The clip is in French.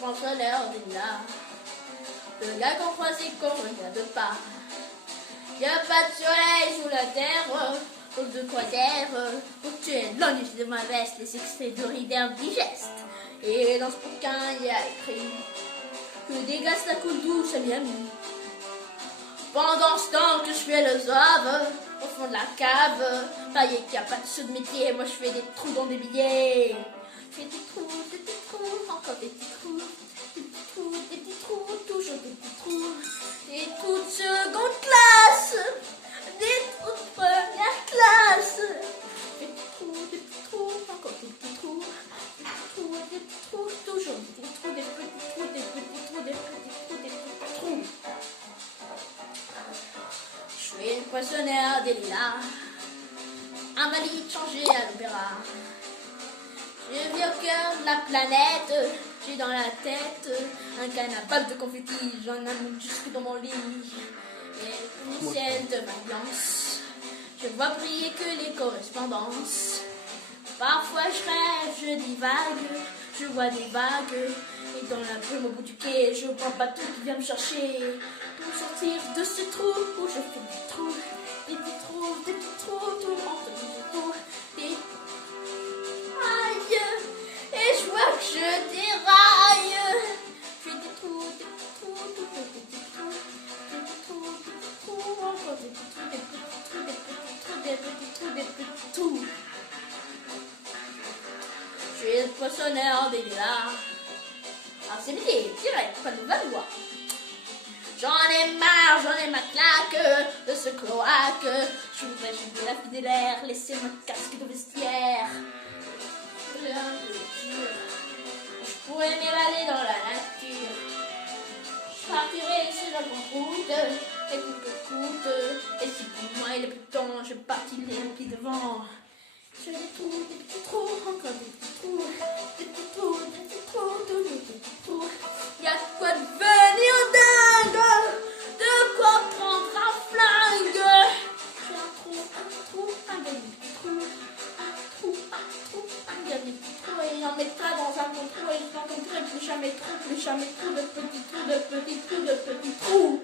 pensionnaire des là. Le gars qu'on croisait qu'on regarde pas. Y'a pas de soleil sous la terre, donc de croisière, pour tuer l'ennui de ma veste, les extraits de Reader Digest. Et dans ce bouquin, il y a écrit que des gaz ça coule douce à Miami. Pendant ce temps que je fais le zouave, au fond de la cave, pareil qu'il n'y a pas de saut de métier, moi je fais des trous dans des billets. Je fais des trous, encore des petits trous, des petits trous, toujours des petits trous. Des trous de seconde classe, des trous de première classe. Des petits trous, encore des petits trous, des petits trous, toujours des petits trous, des petits trous, des petits trous, des petits trous, des petits trous. Je suis une poissonnière des lilas, invalide changé à l'opéra. Je vis au cœur de la planète, j'ai dans la tête un canapé de confettis, j'en ai jusque dans mon lit. Et le ciel de m'ambiance, je vois briller que les correspondances. Parfois je rêve, je divague, je vois des vagues. Et dans la brume au bout du quai, je vois un bateau qui vient me chercher. Pour sortir de ce trou où je fais des trous, des petits trous, des petits trous, tout le monde fait des trous, des... Aïe, et je vois que je déraille. Je fais des trous, des petits trous, tout le petits trous, des petits trous, des petits trous, encore des petits trous, des petits trous, des petits trous, des petits trous, des petits trous. Je suis le poissonneur des lilas. Alors c'est métier, direct, pas de valois. J'en ai marre, j'en ai ma claque de ce cloaque. Je voudrais jeter la vie de l'air, laisser mon casque de vestiaire. Je pourrais m'évader dans la nature. Je partirai sur la grande route, et coûte que coûte. Et si pour moi il est plus temps, je partirai un pied devant. Je fais des trous, des petits trous, encore des petits trous, des petits trous, des petits trous, tous les petits trous. Y'a de quoi devenir dingue, de quoi prendre un flingue. Je fais un trou, un petit trou, un dernier petit trou, et j'en mettrai dans un bon trou, et je n'en mettrai plus jamais trop, de petits trous, de petits trous, de petits trous, de petits trous.